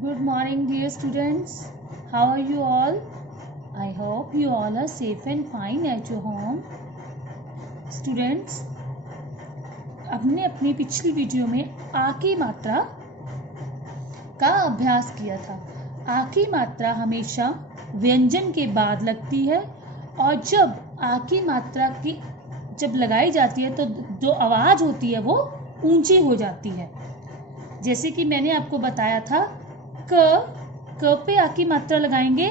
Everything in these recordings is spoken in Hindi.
Good morning, dear students. How are you all? I hope you all are safe and fine at your home. Students, हमने अपनी पिछली वीडियो में आ की मात्रा का अभ्यास किया था। आ की मात्रा हमेशा व्यंजन के बाद लगती है और जब आ की मात्रा की जब लगाई जाती है तो जो आवाज़ होती है वो ऊंची हो जाती है। जैसे कि मैंने आपको बताया था क पे आ की मात्रा लगाएंगे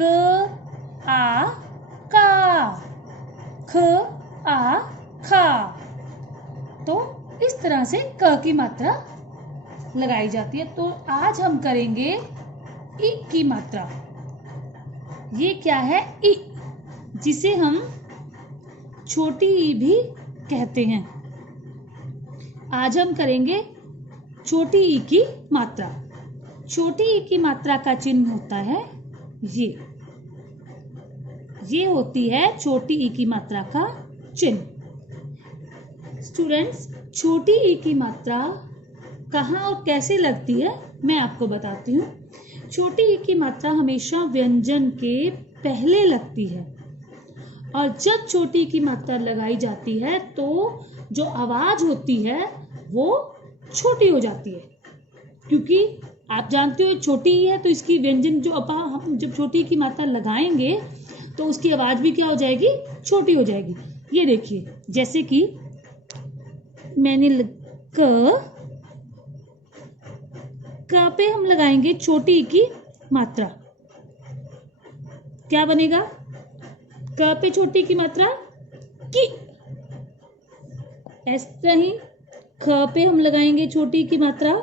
क आ का, ख आ खा। तो इस तरह से क की मात्रा लगाई जाती है। तो आज हम करेंगे इ की मात्रा। ये क्या है? इ, जिसे हम छोटी ई भी कहते हैं। आज हम करेंगे छोटी ई की मात्रा। छोटी ई की मात्रा का चिन्ह होता है ये होती है छोटी ई की मात्रा का चिन्ह। स्टूडेंट्स, छोटी ई की मात्रा कहाँ और कैसे लगती है मैं आपको बताती हूँ। छोटी ई की मात्रा हमेशा व्यंजन के पहले लगती है और जब छोटी ई की मात्रा लगाई जाती है तो जो आवाज होती है वो छोटी हो जाती है, क्योंकि आप जानते हो छोटी ई है तो इसकी व्यंजन जो हम जब छोटी ई की मात्रा लगाएंगे तो उसकी आवाज भी क्या हो जाएगी? छोटी हो जाएगी। ये देखिए, जैसे कि मैंने क पे हम लगाएंगे छोटी ई की मात्रा, क्या बनेगा? क पे छोटी की मात्रा की। ऐसा ही ख पे हम लगाएंगे छोटी की मात्रा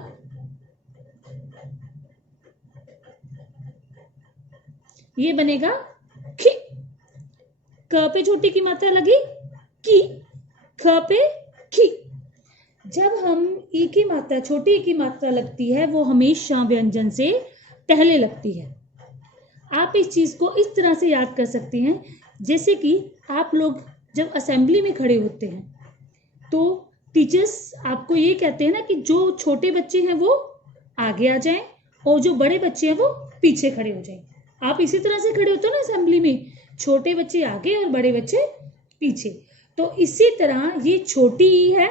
ये बनेगा खी। क पे छोटी की मात्रा लगी की, ख पे खी। जब हम ई की मात्रा छोटी ई की मात्रा लगती है वो हमेशा व्यंजन से पहले लगती है। आप इस चीज को इस तरह से याद कर सकते हैं, जैसे कि आप लोग जब असेंबली में खड़े होते हैं तो टीचर्स आपको ये कहते हैं ना कि जो छोटे बच्चे हैं वो आगे आ जाएं और जो बड़े बच्चे हैं वो पीछे खड़े हो जाएं। आप इसी तरह से खड़े होते हो ना असेंबली में, छोटे बच्चे आगे और बड़े बच्चे पीछे। तो इसी तरह ये छोटी ई है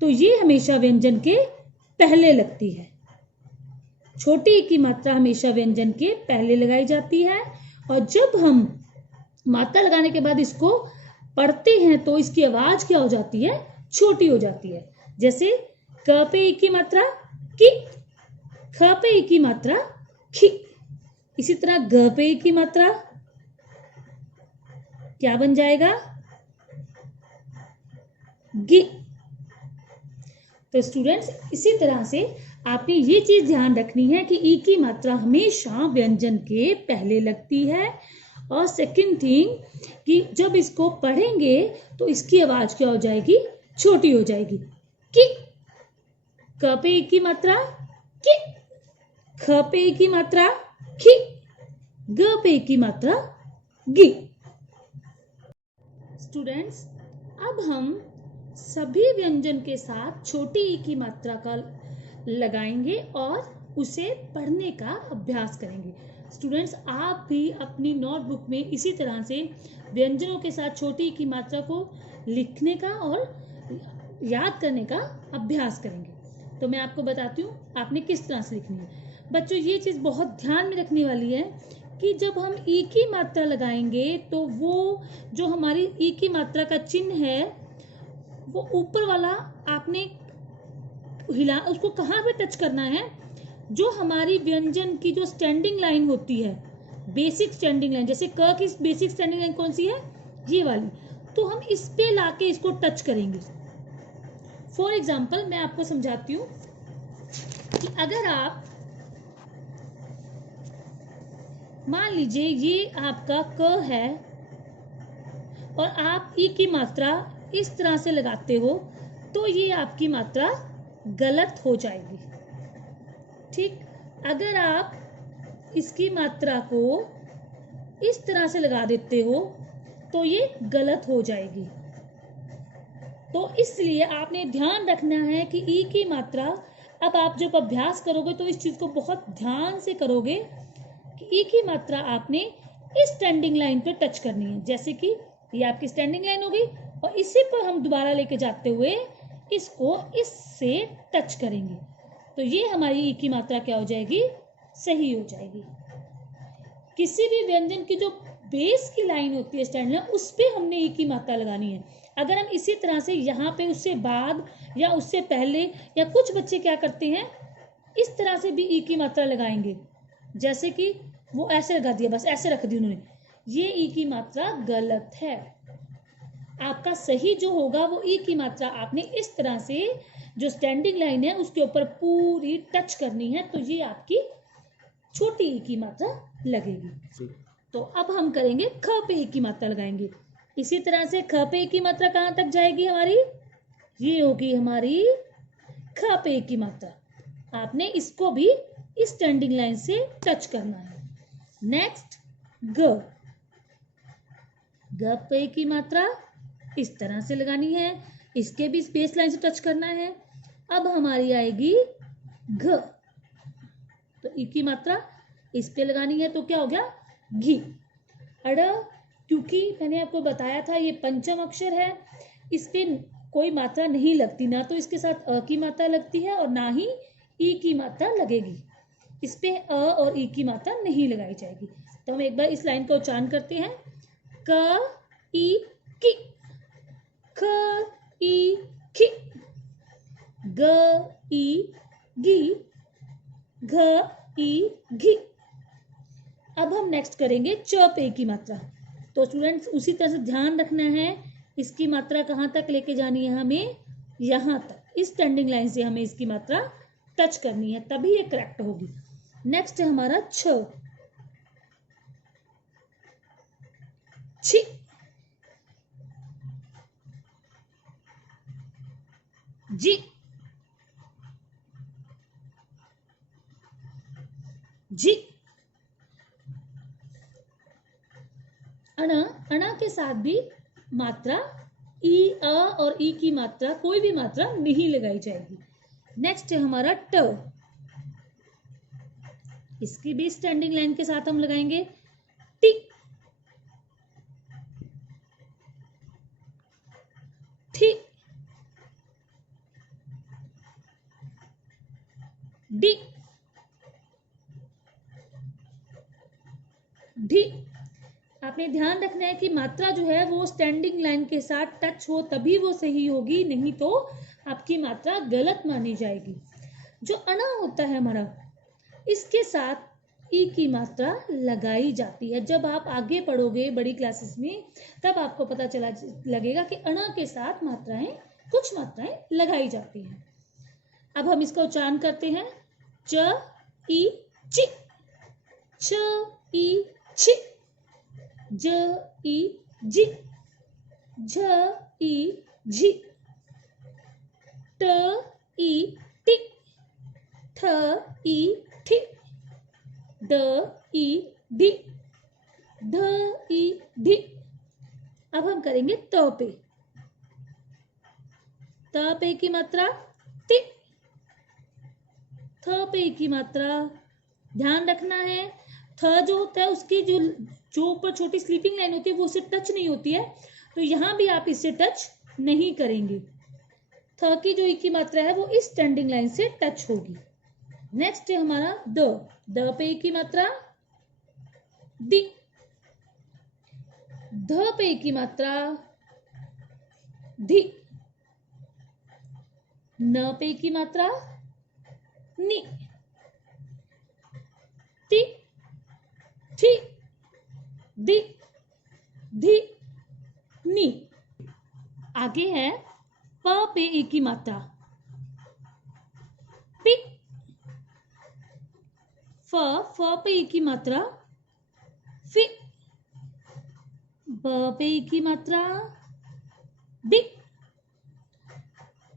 तो ये हमेशा व्यंजन के पहले लगती है। छोटी ई की मात्रा हमेशा व्यंजन के पहले लगाई जाती है और जब हम मात्रा लगाने के बाद इसको पढ़ते हैं तो इसकी आवाज क्या हो जाती है? छोटी हो जाती है। जैसे क पे ई की मात्रा की, ख पे ई की मात्रा खी। इसी तरह ग पे ई की मात्रा क्या बन जाएगा? गी। तो स्टूडेंट्स, इसी तरह से आपने ये चीज ध्यान रखनी है कि ई की मात्रा हमेशा व्यंजन के पहले लगती है। और सेकंड थिंग कि जब इसको पढ़ेंगे तो इसकी आवाज क्या हो जाएगी? छोटी हो जाएगी। कि क पे ई की मात्रा कि, ख पे ई की मात्रा खी, ग पे ई की मात्रा गी। स्टूडेंट्स, अब हम सभी व्यंजन के साथ छोटी ई की मात्रा का लगाएंगे और उसे पढ़ने का अभ्यास करेंगे। स्टूडेंट्स, आप भी अपनी नोटबुक में इसी तरह से व्यंजनों के साथ छोटी ई की मात्रा को लिखने का और याद करने का अभ्यास करेंगे। तो मैं आपको बताती हूँ आपने किस तरह से लिखनी है। बच्चों, ये चीज बहुत ध्यान में रखने वाली है कि जब हम ई की मात्रा लगाएंगे तो वो जो हमारी ई की मात्रा का चिन्ह है वो ऊपर वाला आपने हिला, उसको कहाँ पे टच करना है? जो हमारी व्यंजन की जो स्टैंडिंग लाइन होती है, बेसिक स्टैंडिंग लाइन, जैसे क की बेसिक स्टैंडिंग लाइन कौन सी है? ये वाली। तो हम इस पे लाके इसको टच करेंगे। फॉर एग्जाम्पल मैं आपको समझाती हूँ कि अगर आप मान लीजिए ये आपका क है और आप ई की मात्रा इस तरह से लगाते हो तो ये आपकी मात्रा गलत हो जाएगी। ठीक, अगर आप इसकी मात्रा को इस तरह से लगा देते हो तो ये गलत हो जाएगी। तो इसलिए आपने ध्यान रखना है कि ई की मात्रा अब आप जब अभ्यास करोगे तो इस चीज को बहुत ध्यान से करोगे कि ई की मात्रा आपने इस स्टैंडिंग लाइन पे टच करनी है। जैसे कि ये आपकी स्टैंडिंग लाइन होगी और इसी पर हम दोबारा लेके जाते हुए इसको इससे टच करेंगे, तो ये हमारी ई की मात्रा क्या हो जाएगी, सही हो जाएगी। किसी भी व्यंजन की जो बेस की लाइन होती है स्टैंड लाइन, उस पे हमने ई की मात्रा लगानी है। अगर हम इसी तरह से यहाँ पे उससे बाद या उससे पहले, या कुछ बच्चे क्या करते हैं इस तरह से भी ई की मात्रा लगाएंगे, जैसे कि वो ऐसे लगा दिया, बस ऐसे रख दी उन्होंने, ये ई की मात्रा गलत है। आपका सही जो होगा वो ई की मात्रा आपने इस तरह से जो स्टैंडिंग लाइन है उसके ऊपर पूरी टच करनी है, तो ये आपकी छोटी ई की मात्रा लगेगी। तो अब हम करेंगे ख पे ई की मात्रा लगाएंगे। इसी तरह से ख पे ई की मात्रा कहाँ तक जाएगी हमारी, ये होगी हमारी ख पे ई की मात्रा। आपने इसको भी इस स्टैंडिंग लाइन से टच करना है। नेक्स्ट ग, ग पे ई की मात्रा इस तरह से लगानी है, इसके भी बेस लाइन से टच करना है। अब हमारी आएगी घ, तो ई की मात्रा इस पे लगानी है, तो क्या हो गया घी। अड़, क्योंकि मैंने आपको बताया था ये पंचम अक्षर है, इस पे कोई मात्रा नहीं लगती, ना तो इसके साथ अ की मात्रा लगती है और ना ही ई की मात्रा लगेगी। इस पे अ और ई की मात्रा नहीं लगाई जाएगी। तो हम एक बार इस लाइन का उच्चारण करते हैं, क ई की, ख ई खी, ग ई गी, घ ई घी। अब हम नेक्स्ट करेंगे च पे की मात्रा। तो स्टूडेंट्स उसी तरह से ध्यान रखना है, इसकी मात्रा कहाँ तक लेके जानी है हमें, यहाँ तक, इस स्टैंडिंग लाइन से हमें इसकी मात्रा टच करनी है, तभी ये करेक्ट होगी। नेक्स्ट है हमारा छ, छी, जी, जी। अणा, अणा के साथ भी मात्रा ई, अ और ई की मात्रा कोई भी मात्रा नहीं लगाई जाएगी। नेक्स्ट है हमारा ट, इसकी भी स्टैंडिंग लाइन के साथ हम लगाएंगे टी, ठी, डी, ढी। आपने ध्यान रखना है कि मात्रा जो है वो स्टैंडिंग लाइन के साथ टच हो तभी वो सही होगी, नहीं तो आपकी मात्रा गलत मानी जाएगी। जो अना होता है हमारा, इसके साथ ई की मात्रा लगाई जाती है। जब आप आगे पढ़ोगे बड़ी क्लासेस में तब आपको पता चला लगेगा कि अना के साथ मात्राएं, कुछ मात्राएं लगाई जाती हैं। अब हम इसका उच्चारण करते हैं, च ई ची, छ ई छी, ज ई जी, झ ई झी, ट ई टी, थ ई ठी, ड ई डी, ढ ई ढी। अब हम करेंगे त पे, त पे की मात्रा ति, थ पे की मात्रा ध्यान रखना है, थ जो होता है उसकी जो ऊपर छोटी स्लीपिंग लाइन होती है वो उससे टच नहीं होती है, तो यहां भी आप इससे टच नहीं करेंगे। थ की जो ई की मात्रा है वो इस स्टैंडिंग लाइन से टच होगी। नेक्स्ट है हमारा द, द पे की मात्रा दी, ध पे की मात्रा धी, न पे की मात्रा नी, ती, थी, दी, धी, नी। आगे है प पे ई की मात्रा पी, फ पे ई की मात्रा फी, ब पे ई की मात्रा बी,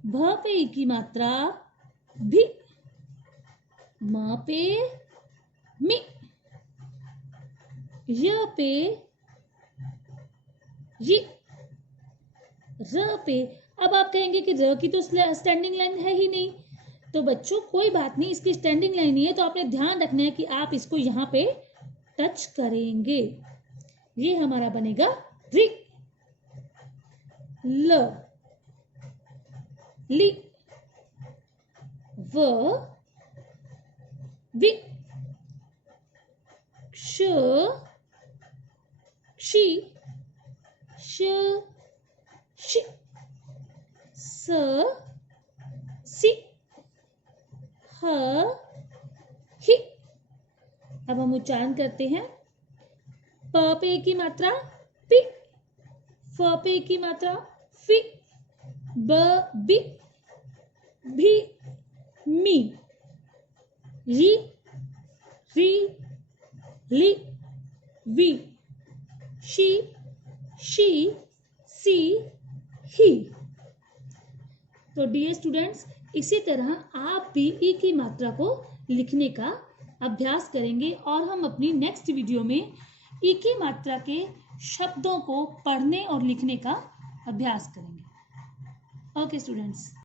भ पे ई की मात्रा भी, म पे मी, य पे ये, र पे। अब आप कहेंगे कि र की तो स्टैंडिंग लाइन है ही नहीं, तो बच्चों कोई बात नहीं, इसकी स्टैंडिंग लाइन नहीं है, तो आपने ध्यान रखना है कि आप इसको यहाँ पे टच करेंगे। ये हमारा बनेगा रि, ल, लि, व, वि, क्ष, क्षि, श, षि, स, सि, ह, हि। अब हम उच्चारण करते हैं। प पे की मात्रा पि, फ पे की मात्रा फि, ब बि, भी मी, रि रि, लि वि, शी शी, सी ही। तो डियर स्टूडेंट्स, इसी तरह आप भी ई की मात्रा को लिखने का अभ्यास करेंगे और हम अपनी नेक्स्ट वीडियो में ई की मात्रा के शब्दों को पढ़ने और लिखने का अभ्यास करेंगे। Okay students.